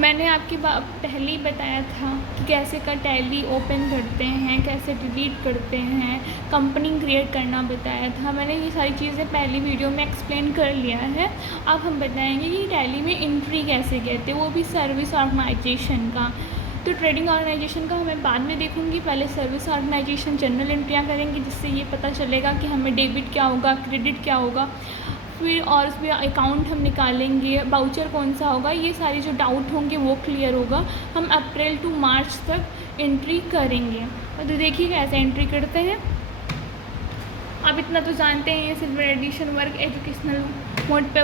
मैंने आपकी पहले ही बताया था कि कैसे का टैली ओपन करते हैं, कैसे डिलीट करते हैं, कंपनी क्रिएट करना बताया था। मैंने ये सारी चीज़ें पहली वीडियो में एक्सप्लेन कर लिया है। अब हम बताएंगे कि टैली में एंट्री कैसे कहते हैं, वो भी सर्विस ऑर्गेनाइजेशन का। तो ट्रेडिंग ऑर्गेनाइजेशन का मैं बाद में देखूंगी, पहले सर्विस ऑर्गेनाइजेशन जनरल एंट्रियाँ करेंगे, जिससे ये पता चलेगा कि हमें डेबिट क्या होगा, क्रेडिट क्या होगा, फिर और उसमें अकाउंट हम निकालेंगे, बाउचर कौन सा होगा, ये सारे जो डाउट होंगे वो क्लियर होगा। हम अप्रैल टू मार्च तक एंट्री करेंगे। और तो देखिए कैसे एंट्री करते हैं। आप इतना तो जानते हैं, ये silver edition work educational mode पे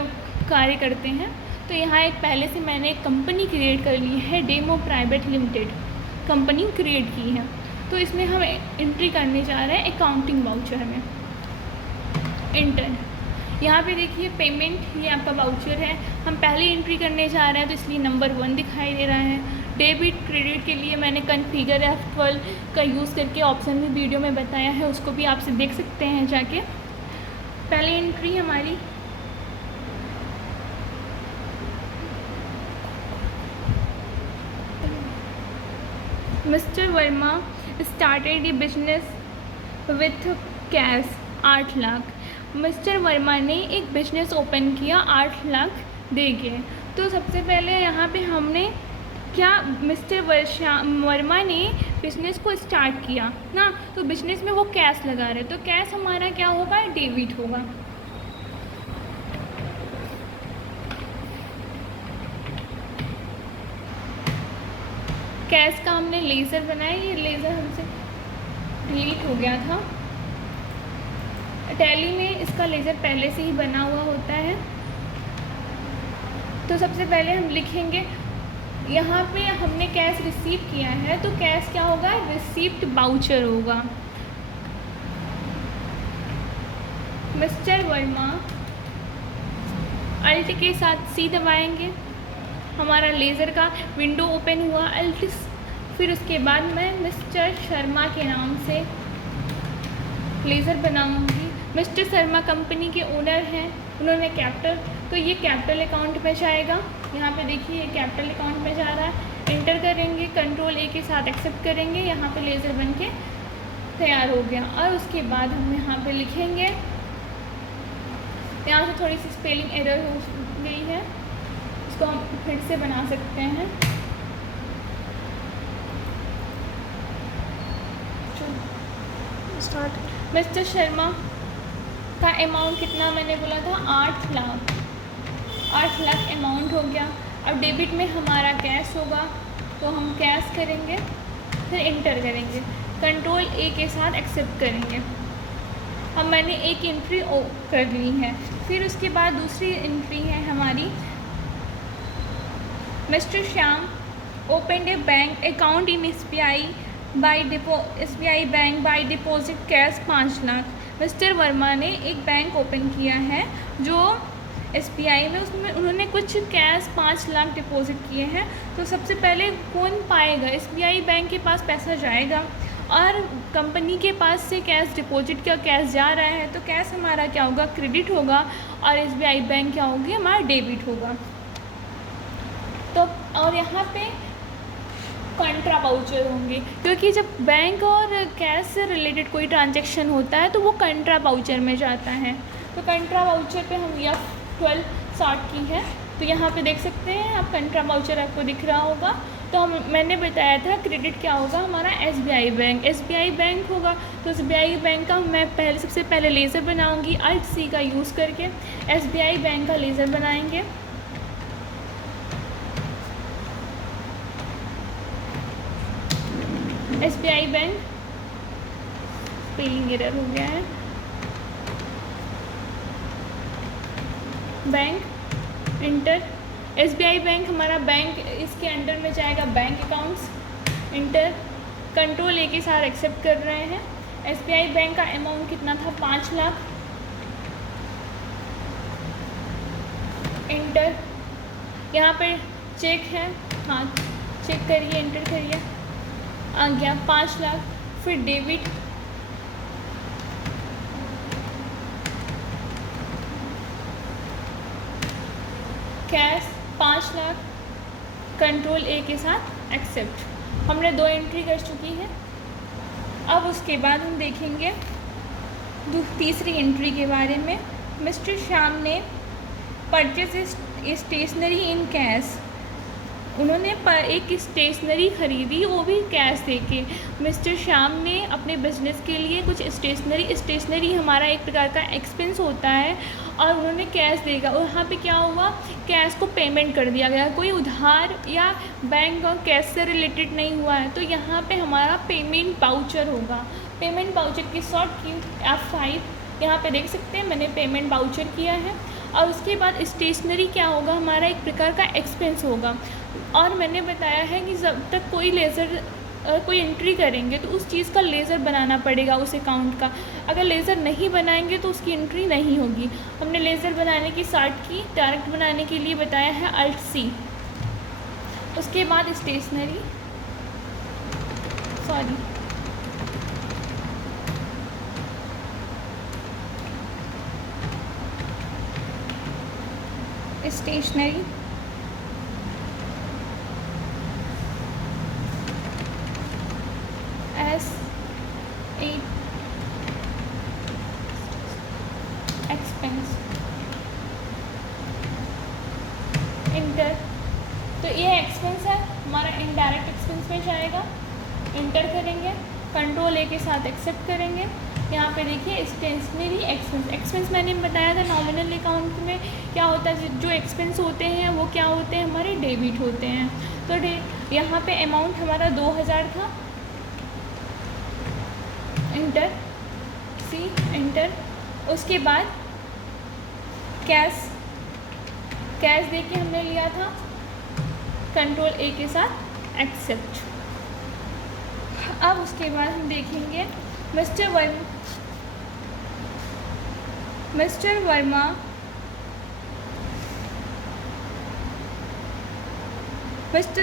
कार्य करते हैं। तो यहाँ एक पहले से मैंने एक कंपनी क्रिएट कर ली है, demo private limited company create की है। तो इसमें हम एंट्री करने जा रहे हैं अकाउंटिंग वाउचर में। इंटर यहाँ पे देखिए पेमेंट, ये आपका वाउचर है, हम पहले एंट्री करने जा रहे हैं तो इसलिए नंबर 1 दिखाई दे रहा है। डेबिट क्रेडिट के लिए मैंने कॉन्फ़िगर F12 का यूज़ करके ऑप्शन भी वीडियो में बताया है, उसको भी आपसे देख सकते हैं जाके। पहले एंट्री हमारी mister Verma started A business with cash 8 lakh. Mister Verma ने एक बिजनेस ओपन किया 8 लाख दे के। तो सबसे पहले यहाँ पे हमने क्या, मिस्टर वर्मा ने बिजनेस को स्टार्ट किया ना, तो बिजनेस में वो कैश लगा रहे, तो कैश हमारा क्या होगा, डेबिट होगा। कैश का हमने लेज़र बनाया, ये लेज़र हमसे डिलीट हो गया था। टैली में इसका लेज़र पहले से ही बना हुआ होता है। तो सबसे पहले हम लिखेंगे, यहाँ पे हमने कैश रिसीव किया है तो कैश क्या होगा, रिसीप्ट वाउचर होगा। मिस्टर वर्मा, अल्ट के साथ सी दबाएंगे, हमारा लेज़र का विंडो ओपन हुआ, अल्ट। फिर उसके बाद मैं मिस्टर शर्मा के नाम से लेज़र बनाऊंगी। मिस्टर शर्मा कंपनी के ओनर हैं, उन्होंने कैपिटल, तो ये कैपिटल अकाउंट में जाएगा। यहाँ पे देखिए ये कैपिटल अकाउंट में जा रहा है। इंटर करेंगे, कंट्रोल ए के साथ एक्सेप्ट करेंगे, यहाँ पे लेज़र बन के तैयार हो गया। और उसके बाद हम यहाँ पे लिखेंगे, यहाँ से थोड़ी सी स्पेलिंग एरर हो गई है, इसको हम फिर से बना सकते हैं। स्टार्ट। मिस्टर शर्मा का अमाउंट कितना मैंने बोला था, 8 लाख। 8 लाख अमाउंट हो गया। अब डेबिट में हमारा कैश होगा, तो हम कैश करेंगे, फिर इंटर करेंगे, कंट्रोल ए के साथ एक्सेप्ट करेंगे। अब मैंने एक एंट्री कर ली है। फिर उसके बाद दूसरी एंट्री है हमारी, mister Shyam open A bank account in SBI bank by deposit cash 5 lakh. Mister Verma ने एक बैंक ओपन किया है जो SBI में, उसमें उन्होंने कुछ कैश 5 लाख डिपॉजिट किए हैं। तो सबसे पहले कौन पाएगा, SBI बैंक के पास पैसा जाएगा और कंपनी के पास से कैश डिपॉजिट का कैश जा रहा है, तो कैश हमारा क्या होगा, क्रेडिट होगा, और SBI बैंक क्या होगी, हमारा डेबिट होगा। तो और यहाँ पे कंट्रा वाउचर होंगे, क्योंकि जब बैंक और कैश से रिलेटेड कोई ट्रांजैक्शन होता है तो वो कंट्रा वाउचर में जाता है। तो कंट्रा वाउचर पे हम F12 शॉर्ट की है, तो यहाँ पे देख सकते हैं आप, कंट्रा वाउचर आपको दिख रहा होगा। तो मैंने बताया था क्रेडिट क्या होगा हमारा, SBI बैंक होगा। तो SBI बैंक का मैं सबसे पहले लेज़र बनाऊँगी, अल्ट C का यूज़ करके SBI बैंक का लेज़र बनाएंगे। SBI बैंक, स्पेलिंग एरर हो गया है, बैंक इंटर। SBI बैंक हमारा बैंक, इसके अंडर में जाएगा बैंक अकाउंट्स। इंटर, कंट्रोल ए के साथ एक्सेप्ट कर रहे हैं। SBI बैंक का अमाउंट कितना था, 5 लाख। इंटर, यहाँ पे चेक है, हाँ चेक करिए, इंटर करिए, आ गया 5 लाख। फिर डेबिट, कैश 5 लाख, कंट्रोल ए के साथ एक्सेप्ट। हमने 2 एंट्री कर चुकी है। अब उसके बाद हम देखेंगे तीसरी एंट्री के बारे में। मिस्टर श्याम ने परचेज स्टेशनरी इन कैश, उन्होंने एक स्टेशनरी ख़रीदी, वो भी कैश देके। मिस्टर श्याम ने अपने बिजनेस के लिए कुछ स्टेशनरी हमारा एक प्रकार का एक्सपेंस होता है और उन्होंने कैश देगा। और यहाँ पे क्या हुआ, कैश को पेमेंट कर दिया गया, कोई उधार या बैंक और कैश से रिलेटेड नहीं हुआ है। तो यहाँ पे हमारा पेमेंट वाउचर होगा। पेमेंट वाउचर की शॉर्ट की F5 यहाँ पे देख सकते हैं, मैंने पेमेंट वाउचर किया है। और उसके बाद स्टेशनरी क्या होगा, हमारा एक प्रकार का एक्सपेंस होगा। और मैंने बताया है कि जब तक कोई एंट्री करेंगे तो उस चीज़ का लेज़र बनाना पड़ेगा उस अकाउंट का। अगर लेज़र नहीं बनाएंगे तो उसकी एंट्री नहीं होगी। हमने लेज़र बनाने की शॉर्ट की डायरेक्ट बनाने के लिए बताया है Alt+C। उसके बाद स्टेशनरी S8 एक्सपेंस इंटर। तो ये एक्सपेंस है हमारा, इनडायरेक्ट एक्सपेंस में जाएगा। इंटर करेंगे, कंट्रोल ए के साथ एक्सेप्ट करेंगे। यहाँ पे देखिए स्टेशनरी एक्सपेंस मैंने बताया था नॉमिनल अकाउंट में क्या होता है, जो एक्सपेंस होते हैं वो क्या होते हैं, हमारे डेबिट होते हैं। तो यहाँ पे अमाउंट हमारा 2000 था। इंटर उसके बाद कैश देके हमने लिया था, कंट्रोल ए के साथ एक्सेप्ट। अब उसके बाद हम देखेंगे mister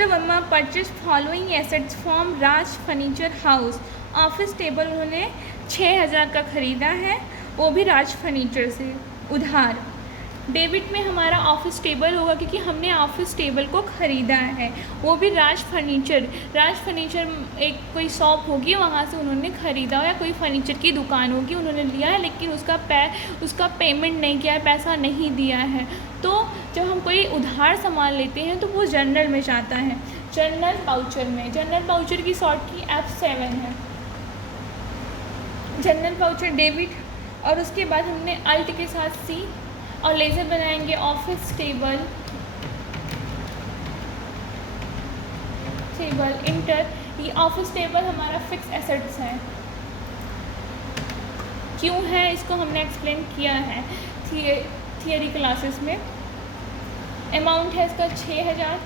Verma purchase following assets from Raj furniture house. Office table उन्होंने 6000 का ख़रीदा है, वो भी राज फर्नीचर से उधार। डेबिट में हमारा ऑफिस टेबल होगा क्योंकि हमने ऑफिस टेबल को ख़रीदा है, वो भी राज फर्नीचर एक कोई शॉप होगी वहाँ से उन्होंने ख़रीदा हो, या कोई फर्नीचर की दुकान होगी उन्होंने लिया है, लेकिन उसका पेमेंट नहीं किया है, पैसा नहीं दिया है। तो जब हम कोई उधार सामान लेते हैं तो वो जर्नल में जाता है, जर्नल वाउचर की शॉर्ट की F7 है, जर्नल वाउचर डेबिट। और उसके बाद हमने अल्ट के साथ C और लेज़र बनाएंगे ऑफिस टेबल इंटर। ये ऑफिस टेबल हमारा फिक्स एसेट्स है, क्यों है इसको हमने एक्सप्लेन किया है थियरी क्लासेस में। अमाउंट है इसका 6000,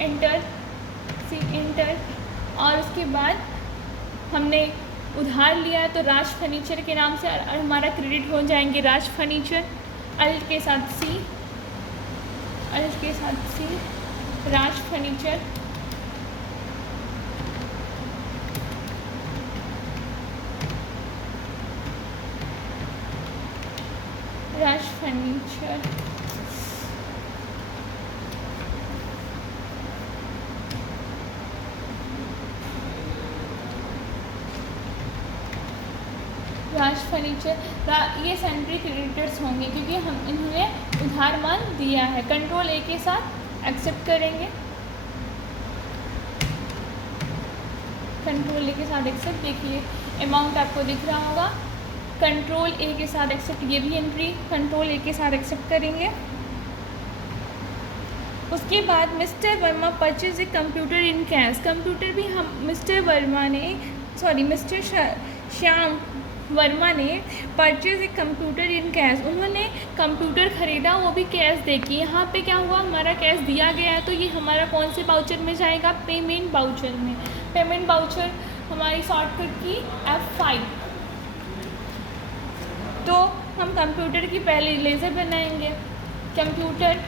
इंटर। और उसके बाद हमने उधार लिया है तो राज फर्नीचर के नाम से हमारा क्रेडिट हो जाएंगे राज फर्नीचर। अल्ट के साथ C राज फर्नीचर। राज फर्नीचर ये सेंट्री क्रेडिटर्स होंगे क्योंकि इन्होंने उधार माल दिया है। कंट्रोल ए के साथ एक्सेप्ट करेंगे, कंट्रोल ए के साथ एक्सेप्ट। देखिए अमाउंट आपको दिख रहा होगा, कंट्रोल ए के साथ एक्सेप्ट। ये भी एंट्री कंट्रोल ए के साथ एक्सेप्ट करेंगे। उसके बाद mister Verma purchase a computer in cash. Computer भी मिस्टर श्याम वर्मा ने purchase a computer in cash, उन्होंने कंप्यूटर ख़रीदा, वो भी कैश देके। यहाँ पे क्या हुआ, हमारा कैश दिया गया है तो ये हमारा कौन से वाउचर में जाएगा, पेमेंट वाउचर में। पेमेंट वाउचर हमारी शॉर्टकट की F5। तो हम कंप्यूटर की पहले लेज़र बनाएंगे, कंप्यूटर